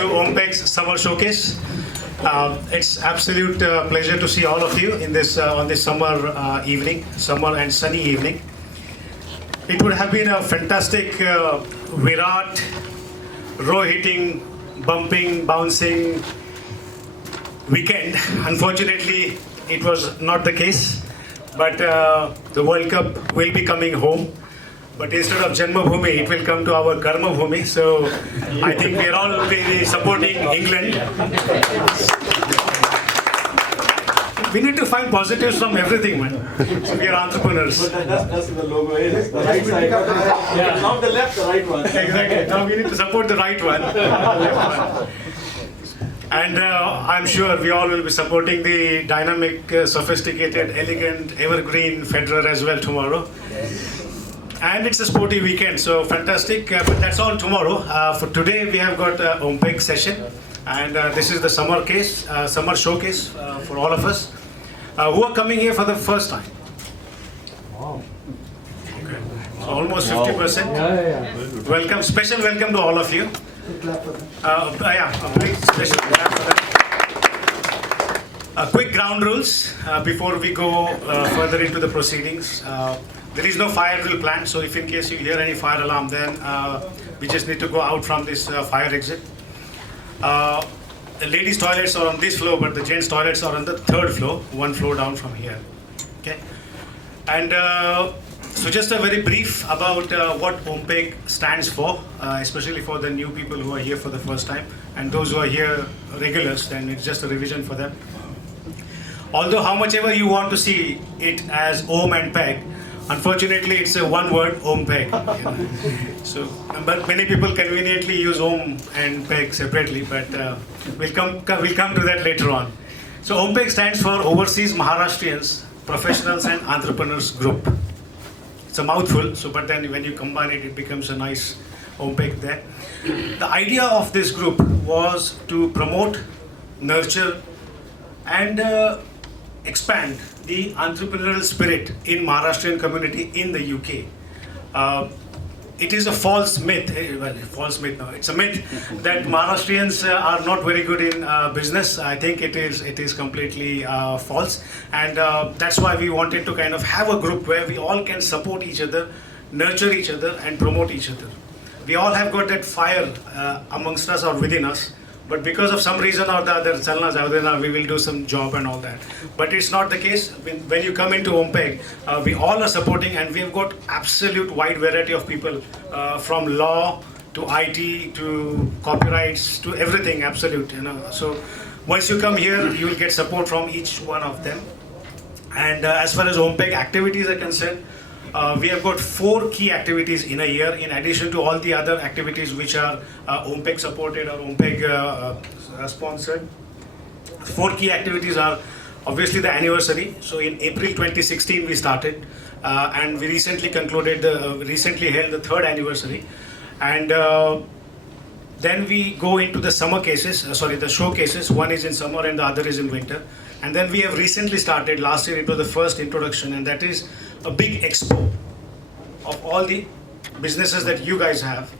to OMPEG's Summer Showcase. It's absolute pleasure to see all of you in this on this summer evening, summer and sunny evening. It would have been a fantastic Virat, row hitting, bumping, bouncing weekend. Unfortunately, it was not the case, but the World Cup will be coming home. But instead of Janmabhoomi, it will come to our Karma Bhumi. So I think we are all really supporting England. We need to find positives from everything, man. So we are entrepreneurs. That's the logo is the right side. Yeah. Not the left, the right one. Exactly. Now we need to support the right one. And I'm sure we all will be supporting the dynamic, sophisticated, elegant, evergreen Federer as well tomorrow. And it's a sporty weekend, so fantastic. But that's all tomorrow. For today, we have got OMPEG session, and this is the summer showcase for all of us who are coming here for the first time. Wow. Okay. So almost 50%. Yeah. Welcome, special welcome to all of you. A big special clap for them. Quick ground rules before we go further into the proceedings. There is no fire drill planned, so if in case you hear any fire alarm, then we just need to go out from this fire exit. The ladies' toilets are on this floor, but the gents' toilets are on the third floor, one floor down from here. Okay, and so just a very brief about what OMPEG stands for, especially for the new people who are here for the first time, and those who are here regulars, then it's just a revision for them. Although how much ever you want to see it as OM and PEG, unfortunately, it's a one word, OMPEG. So, but many people conveniently use OM and PEG separately, but we'll come to that later on. So OMPEG stands for Overseas Maharashtrians Professionals and Entrepreneurs Group. It's a mouthful, so but then when you combine it, it becomes a nice OMPEG there. The idea of this group was to promote, nurture, and expand the entrepreneurial spirit in Maharashtrian community in the UK. It is a false myth, it's a myth that Maharashtrians are not very good in business. I think it is completely false, and that's why we wanted to kind of have a group where we all can support each other, nurture each other, and promote each other. We all have got that fire amongst us or within us, but because of some reason or the other, we will do some job and all that. But it's not the case. When you come into OMPEG, we all are supporting, and we've got absolute wide variety of people, from law to IT to copyrights to everything, absolute. So once you come here, you will get support from each one of them. And as far as OMPEG activities are concerned, we have got 4 key activities in a year, in addition to all the other activities which are OMPEG supported or OMPEG sponsored. 4 key activities are obviously the anniversary. So in April 2016 we started, and we recently held the 3rd anniversary, and then we go into the the showcases. One is in summer and the other is in winter. And then we have recently started, last year it was the first introduction, and that is a big expo of all the businesses that you guys have.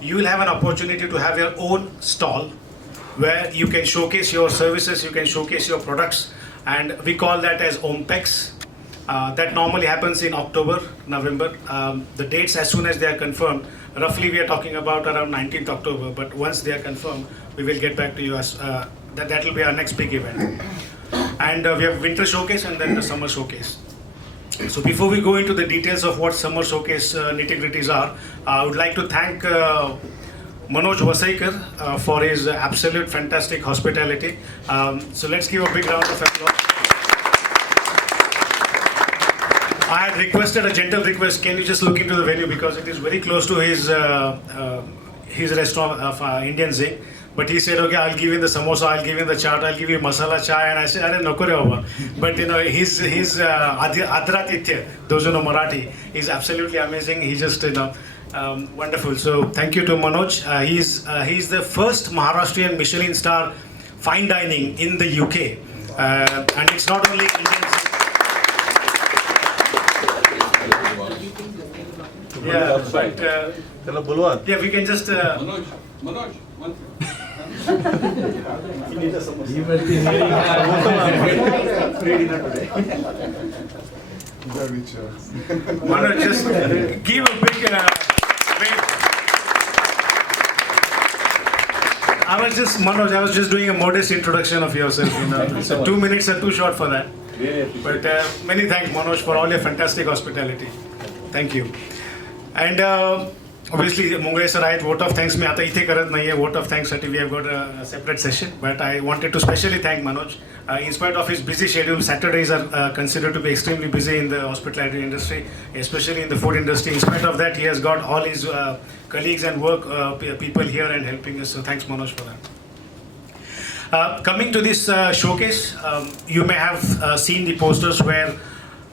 You will have an opportunity to have your own stall where you can showcase your services, you can showcase your products, and we call that as OMPEX. That normally happens in October, November. The dates, as soon as they are confirmed, roughly we are talking about around 19th October, but once they are confirmed, we will get back to you as that will be our next big event. And we have winter showcase and then the summer showcase. So before we go into the details of what summer showcase nitty-gritties are, I would like to thank Manoj Wasaikar for his absolute fantastic hospitality. So let's give a big round of applause. I had requested a gentle request, can you just look into the venue, because it is very close to his restaurant of Indian Zing. But he said, okay, I'll give you the samosa, I'll give you the chaat, I'll give you masala chai, and I said, "Arey noko re baba." But his Adratithya, those who know Marathi, is absolutely amazing. He's just wonderful. So thank you to Manoj. He's the first Maharashtrian Michelin star fine dining in the UK, and it's not only Indian. Yeah, but yeah, we can just. Manoj, He must be hearing Manoj, just give a big wave. Manoj, I was just doing a modest introduction of yourself. So 2 minutes are too short for that. But many thanks, Manoj, for all your fantastic hospitality. Thank you. And obviously, Mungai sir, I vote of thanks. Me आता इथे करत नाहीये. Vote of thanks साठी we have got a separate session. But I wanted to specially thank Manoj. In spite of his busy schedule, Saturdays are considered to be extremely busy in the hospitality industry, especially in the food industry. In spite of that, he has got all his colleagues and work people here and helping us. So thanks, Manoj, for that. Coming to this showcase, you may have seen the posters where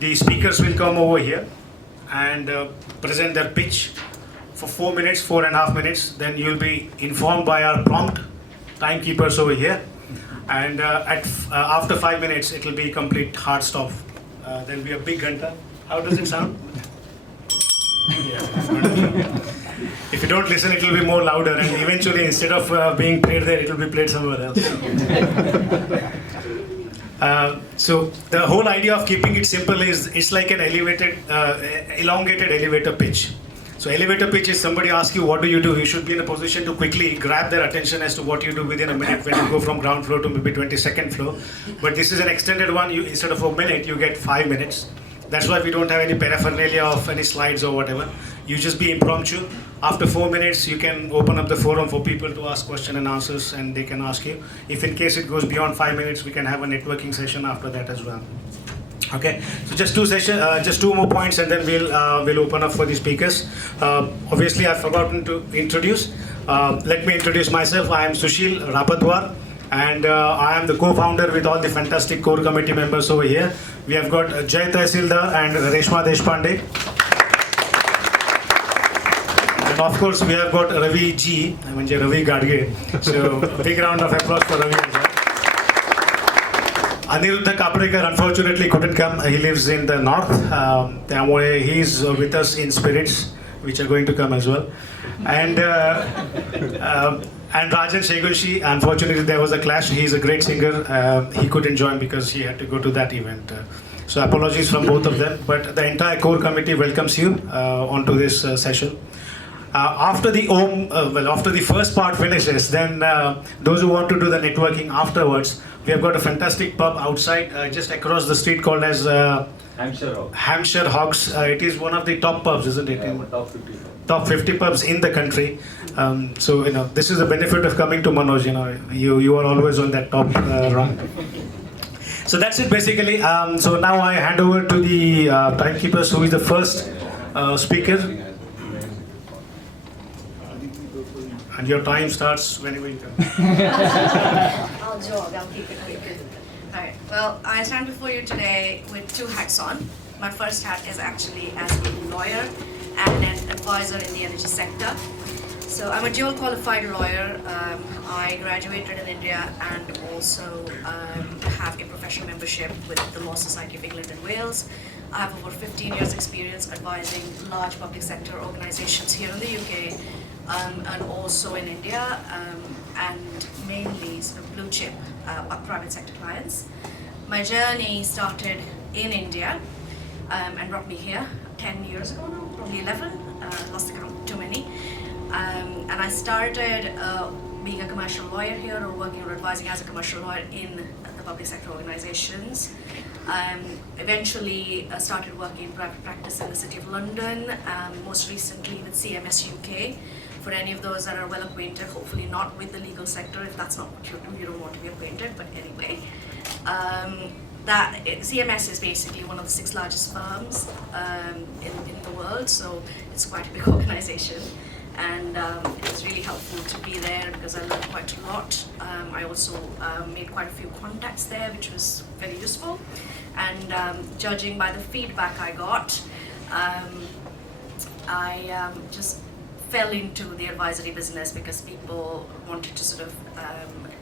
the speakers will come over here and present their pitch for 4 minutes, 4.5 minutes. Then you'll be informed by our prompt timekeepers over here. And after 5 minutes, it will be complete hard stop. There'll be a big ghanta. How does it sound? Yeah. If you don't listen, it will be more louder, and eventually, instead of being played there, it will be played somewhere else. So the whole idea of keeping it simple is it's like an elongated elevator pitch. So elevator pitch is somebody asks you what do, you should be in a position to quickly grab their attention as to what you do within a minute when you go from ground floor to maybe 22nd floor. But this is an extended one. Instead of a minute, you get 5 minutes. That's why we don't have any paraphernalia of any slides or whatever. You just be impromptu. After 4 minutes, you can open up the forum for people to ask questions and answers, and they can ask you. If in case it goes beyond 5 minutes, we can have a networking session after that as well. Okay, so just two more points, and then we'll open up for the speakers. Obviously, I've forgotten to introduce. Let me introduce myself. I am Sushil Rapatwar, and I am the co-founder with all the fantastic core committee members over here. We have got Jay Tehsildar and Reshma Deshpande. And of course, we have got Ravi G, Ravi Gadge. So, big round of applause for Ravi as well. Aniruddha Kaprekar unfortunately couldn't come. He lives in the north. He's with us in spirits, which are going to come as well. And Rajan Shegunshi, unfortunately there was a clash. He's a great singer. He couldn't join because he had to go to that event. So apologies from both of them. But the entire core committee welcomes you onto this session. After the first part finishes, then those who want to do the networking afterwards, we have got a fantastic pub outside, just across the street called as Hampshire Hogs. It is one of the top pubs, isn't it? Yeah, Top 50 pubs in the country. So this is the benefit of coming to Manoj. You are always on that top rung. So that's it basically. So now I hand over to the timekeepers, who is the first speaker. And your time starts whenever you come. I'll jog, I'll keep it quick. Alright, well, I stand before you today with two hats on. My first hat is actually as a lawyer and an advisor in the energy sector. So I'm a dual qualified lawyer. I graduated in India and also have a professional membership with the Law Society of England and Wales. I have over 15 years experience advising large public sector organizations here in the UK and also in India, and mainly sort of blue chip private sector clients. My journey started in India and brought me here 10 years ago now, probably 11, lost the count, too many. And I started being a commercial lawyer here, or working or advising as a commercial lawyer in the public sector organizations. Eventually started working in private practice in the City of London, most recently with CMS UK. For any of those that are well acquainted, hopefully not with the legal sector, if that's not what you do, you don't want to be acquainted, but anyway. CMS is basically one of the 6 largest firms in the world, so it's quite a big organization. And it was really helpful to be there because I learned quite a lot. I also made quite a few contacts there, which was very useful. And judging by the feedback I got, I just fell into the advisory business because people wanted to sort of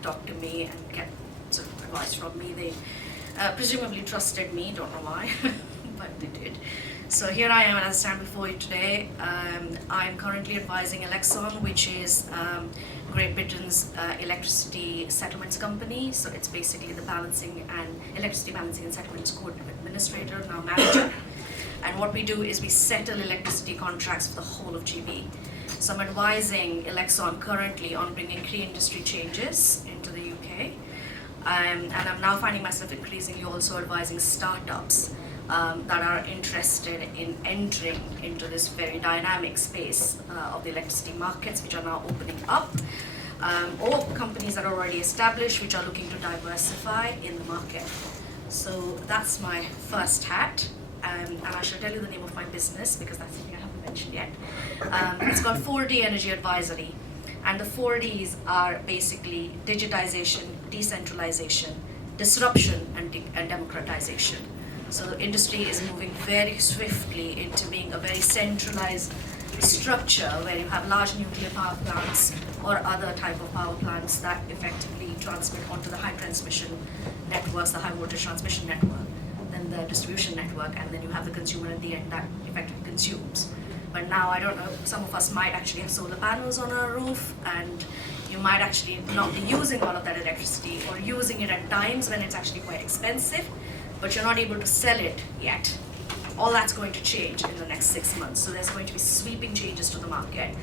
talk to me and get sort of advice from me. They presumably trusted me, don't know why, but they did. So here I am as I stand before you today. I'm currently advising Elexon, which is Great Britain's electricity settlements company. So it's basically the balancing and electricity balancing and settlements code administrator, now manager. And what we do is we settle electricity contracts for the whole of GB. So I'm advising Elexon currently on bringing key industry changes into the UK. And I'm now finding myself increasingly also advising startups that are interested in entering into this very dynamic space of the electricity markets, which are now opening up, or companies that are already established, which are looking to diversify in the market. So that's my first hat, and I shall tell you the name of my business because that's something I haven't mentioned yet. It's called 4D Energy Advisory, and the 4Ds are basically digitization, decentralization, disruption, and democratization. So the industry is moving very swiftly into being a very centralized structure where you have large nuclear power plants or other type of power plants that effectively transmit onto the high transmission networks, the high voltage transmission network, then the distribution network, and then you have the consumer at the end that effectively consumes. But now, I don't know, some of us might actually have solar panels on our roof, and you might actually not be using all of that electricity or using it at times when it's actually quite expensive, but you're not able to sell it yet. All that's going to change in the next 6 months. So there's going to be sweeping changes to the market,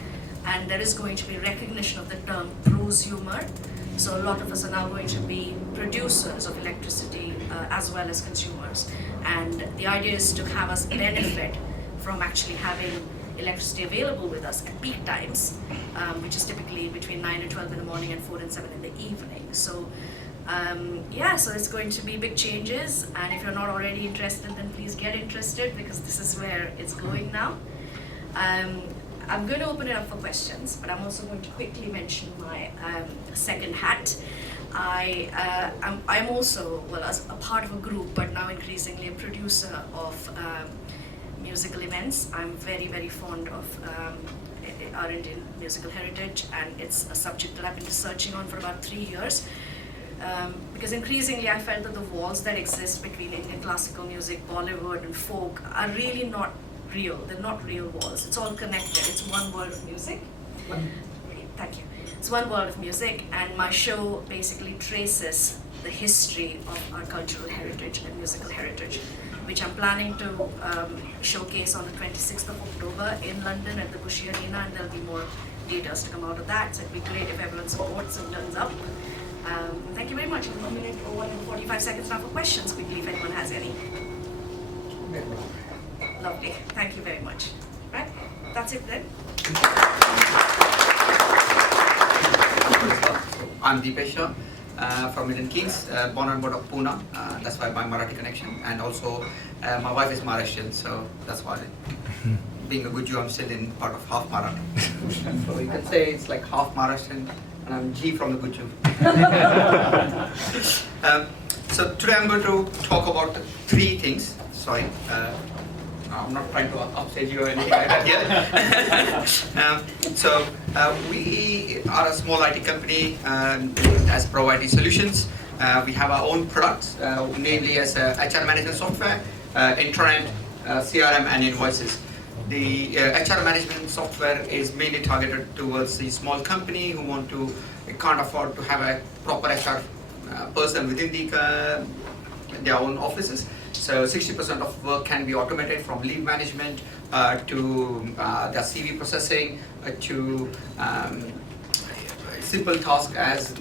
and there is going to be recognition of the term prosumer. So a lot of us are now going to be producers of electricity as well as consumers. And the idea is to have us benefit from actually having electricity available with us at peak times, which is typically between 9 and 12 in the morning and 4 and 7 in the evening. So so it's going to be big changes, and if you're not already interested, then please get interested because this is where it's going now. I'm going to open it up for questions, but I'm also going to quickly mention my second hat. I'm also, well, as a part of a group, but now increasingly a producer of musical events. I'm very, very fond of our Indian musical heritage, and it's a subject that I've been researching on for about 3 years. Because increasingly I felt that the walls that exist between Indian classical music, Bollywood, and folk are really not real. They're not real walls. It's all connected. It's one world of music. Thank you. It's one world of music, and my show basically traces the history of our cultural heritage and musical heritage, which I'm planning to showcase on the 26th of October in London at the Bushy Arena, and there'll be more details to come out of that. So it'd be great if everyone supports and turns up. Thank you very much. 1 minute or 1 and 45 seconds now for questions quickly if anyone has any. Lovely. Thank you very much. Right? That's it then. I'm Deepesh from Indian Kings, born and brought up Pune. That's why my Marathi connection. And also, my wife is Mauritian, so that's why. Being a good Jew, I'm still in part of half Marathi. So you can say it's like half Mauritian, and I'm G from the good Jew. So today I'm going to talk about 3 things. Sorry. I'm not trying to upstage you or anything like that here. We are a small IT company as Pro IT Solutions. We have our own products, namely as HR management software, intranet, CRM, and invoices. The HR management software is mainly targeted towards the small company who can't afford to have a proper HR person within their own offices. So 60% of work can be automated, from leave management to their CV processing to simple tasks as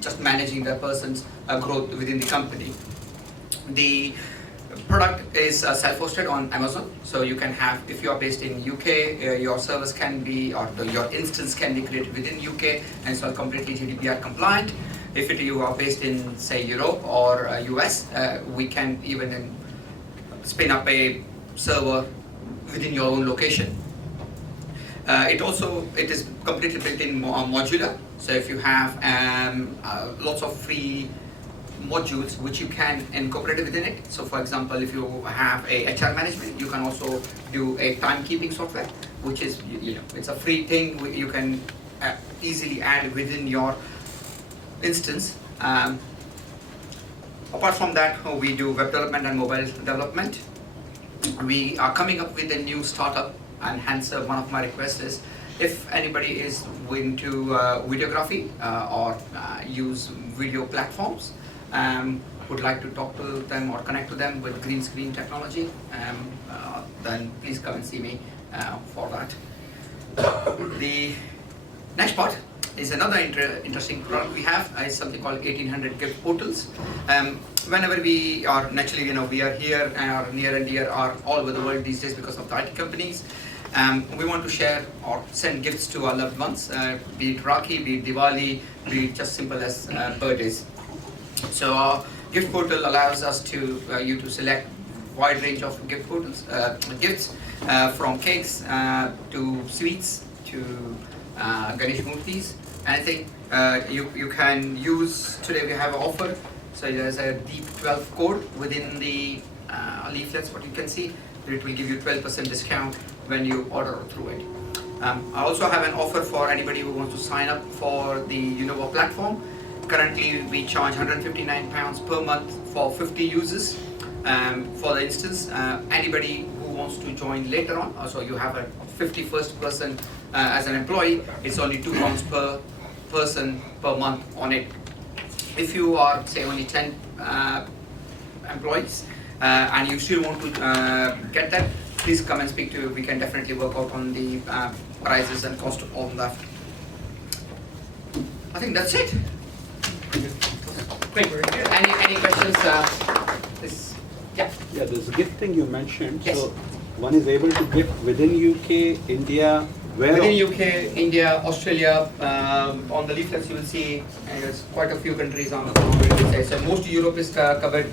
just managing the person's growth within the company. The product is self-hosted on Amazon, so you can have, if you are based in UK, your service can be, or your instance can be created within UK, and it's all completely GDPR compliant. If you are based in, say, Europe or US, we can even spin up a server within your own location. It is completely built in modular, so if you have lots of free modules which you can incorporate within it. So for example, if you have a HR management, you can also do a timekeeping software, which is, it's a free thing you can easily add within your instance. Apart from that, we do web development and mobile development. we are coming up with a new startup, and hence one of my requests is if anybody is into videography or use video platforms, would like to talk to them or connect to them with green screen technology, then please come and see me for that. The next part is another interesting product we have, is something called 1800 gift portals. Whenever we are, naturally, we are here and are near and dear are all over the world these days because of the IT companies. We want to share or send gifts to our loved ones, be it Rakhi, be it Diwali, be it just simple as birthdays. So our gift portal allows us to you to select wide range of gift portals, gifts, from cakes to sweets to Ganesh Murtis. Anything you can use. Today we have an offer. So there's a deep 12 code within the leaflets. What you can see, it will give you 12% discount when you order through it. I also have an offer for anybody who wants to sign up for the Unova platform. Currently, we charge £159 per month for 50 users. For the instance, anybody who wants to join later on, so you have a 51st person as an employee, it's only £2 per person per month on it. If you are, say, only 10 employees and you still want to get that, please come and speak to. We can definitely work out on the prices and cost of all that. I think that's it. Great. Any questions? Yeah. Yeah, there's a gift thing you mentioned. Yes. So one is able to gift within UK, India, where? Within UK, India, Australia. On the leaflets you will see there's quite a few countries on the. So most Europe is covered.